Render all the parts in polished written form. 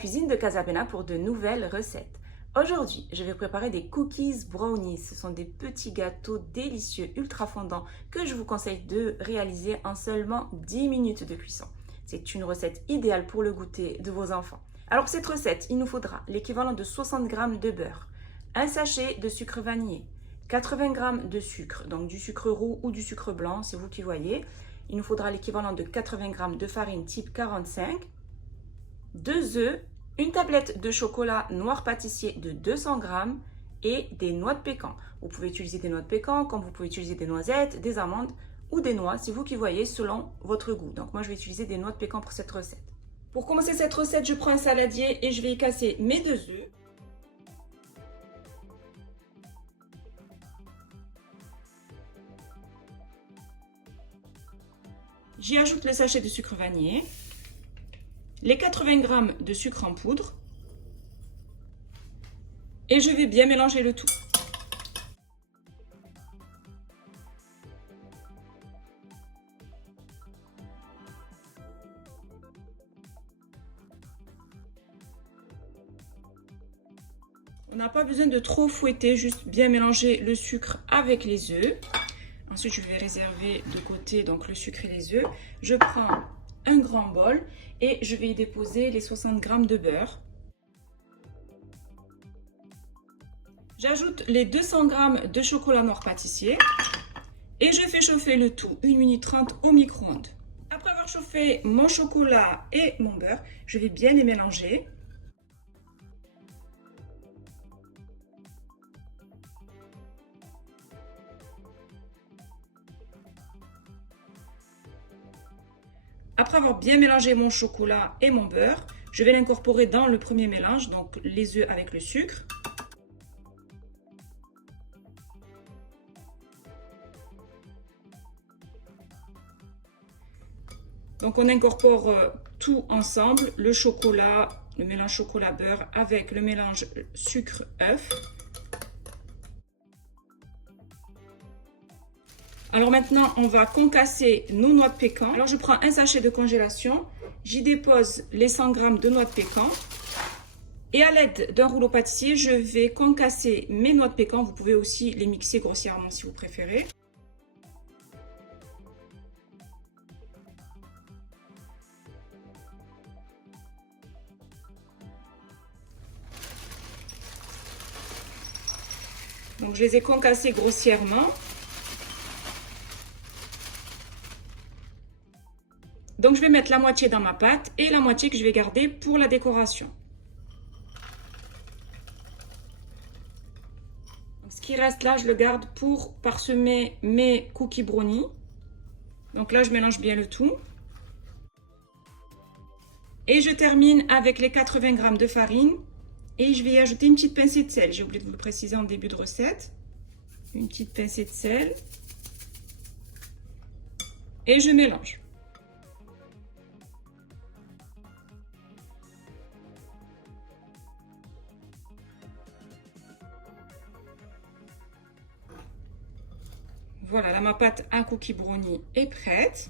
cuisine de Casapena pour de nouvelles recettes. Aujourd'hui, je vais préparer des cookies brownies. Ce sont des petits gâteaux délicieux, ultra fondants que je vous conseille de réaliser en seulement 10 minutes de cuisson. C'est une recette idéale pour le goûter de vos enfants. Alors pour cette recette, il nous faudra l'équivalent de 60 g de beurre, un sachet de sucre vanillé, 80 g de sucre, donc du sucre roux ou du sucre blanc, c'est vous qui voyez. Il nous faudra l'équivalent de 80 g de farine type 45, 2 œufs, une tablette de chocolat noir pâtissier de 200 g et des noix de pécan. Vous pouvez utiliser des noix de pécan comme vous pouvez utiliser des noisettes, des amandes ou des noix, c'est vous qui voyez selon votre goût. Donc moi je vais utiliser des noix de pécan pour cette recette. Pour commencer cette recette, je prends un saladier et je vais y casser mes 2 œufs. J'y ajoute le sachet de sucre vanillé, les 80 g de sucre en poudre et je vais bien mélanger le tout. On n'a pas besoin de trop fouetter, juste bien mélanger le sucre avec les œufs. Ensuite, je vais réserver de côté donc le sucre et les œufs. Je prends un grand bol et je vais y déposer les 60 g de beurre. J'ajoute les 200 g de chocolat noir pâtissier et je fais chauffer le tout 1 minute 30 au micro-ondes. Après avoir chauffé mon chocolat et mon beurre, je vais bien les mélanger. Après avoir bien mélangé mon chocolat et mon beurre, je vais l'incorporer dans le premier mélange, donc les œufs avec le sucre. Donc on incorpore tout ensemble, le chocolat, le mélange chocolat-beurre avec le mélange sucre-œuf. Alors maintenant, on va concasser nos noix de pécan. Alors je prends un sachet de congélation, j'y dépose les 100 g de noix de pécan. Et à l'aide d'un rouleau pâtissier, je vais concasser mes noix de pécan. Vous pouvez aussi les mixer grossièrement si vous préférez. Donc je les ai concassés grossièrement. Donc je vais mettre la moitié dans ma pâte et la moitié que je vais garder pour la décoration. Donc, ce qui reste là, je le garde pour parsemer mes cookies brownies. Donc là, je mélange bien le tout. Et je termine avec les 80 g de farine. Et je vais y ajouter une petite pincée de sel. J'ai oublié de vous le préciser en début de recette. Une petite pincée de sel. Et je mélange. Voilà, là ma pâte à cookie brownie est prête.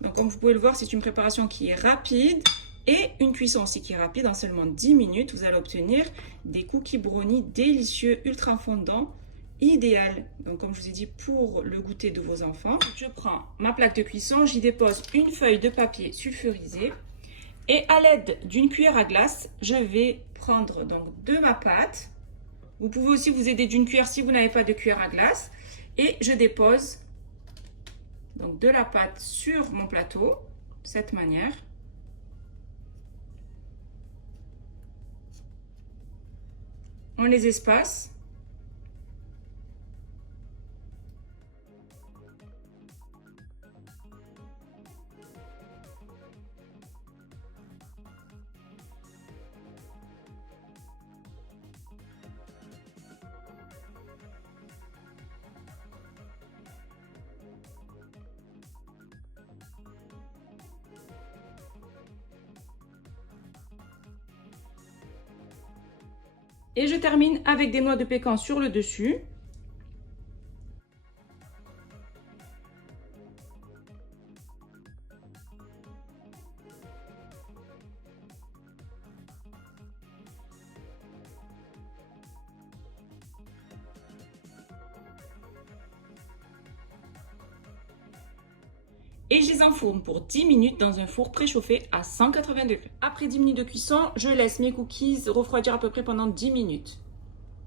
Donc comme vous pouvez le voir, c'est une préparation qui est rapide et une cuisson aussi qui est rapide. En seulement 10 minutes, vous allez obtenir des cookies brownie délicieux, ultra fondants, idéal. Donc comme je vous ai dit, pour le goûter de vos enfants. Je prends ma plaque de cuisson, j'y dépose une feuille de papier sulfurisé et à l'aide d'une cuillère à glace, je vais prendre donc de ma pâte. Vous pouvez aussi vous aider d'une cuillère si vous n'avez pas de cuillère à glace. Et je dépose donc de la pâte sur mon plateau, de cette manière. On les espace. Et je termine avec des noix de pécan sur le dessus. et je les enfourne pour 10 minutes dans un four préchauffé à 180 degrés. Après 10 minutes de cuisson, je laisse mes cookies refroidir à peu près pendant 10 minutes.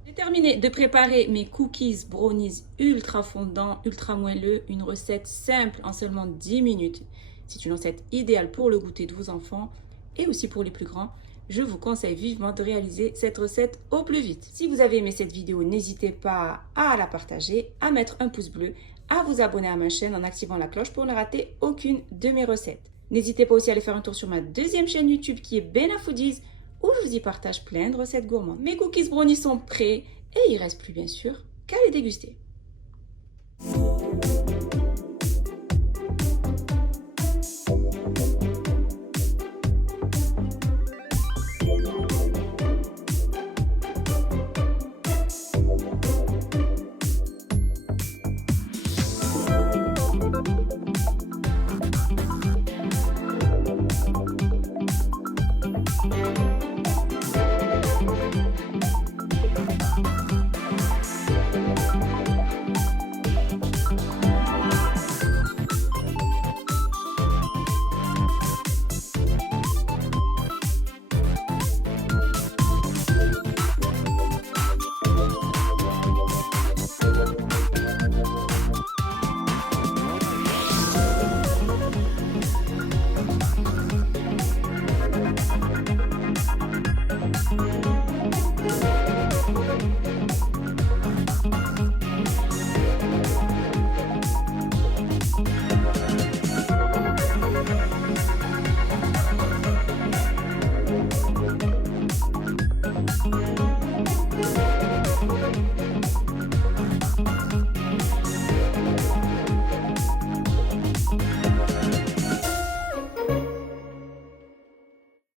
J'ai terminé de préparer mes cookies brownies ultra fondants, ultra moelleux, une recette simple en seulement 10 minutes. C'est une recette idéale pour le goûter de vos enfants et aussi pour les plus grands. Je vous conseille vivement de réaliser cette recette au plus vite. Si vous avez aimé cette vidéo, n'hésitez pas à la partager, à mettre un pouce bleu, à vous abonner à ma chaîne en activant la cloche pour ne rater aucune de mes recettes. N'hésitez pas aussi à aller faire un tour sur ma deuxième chaîne YouTube qui est Bena Foodies, où je vous y partage plein de recettes gourmandes. Mes cookies brownies sont prêts et il ne reste plus bien sûr qu'à les déguster.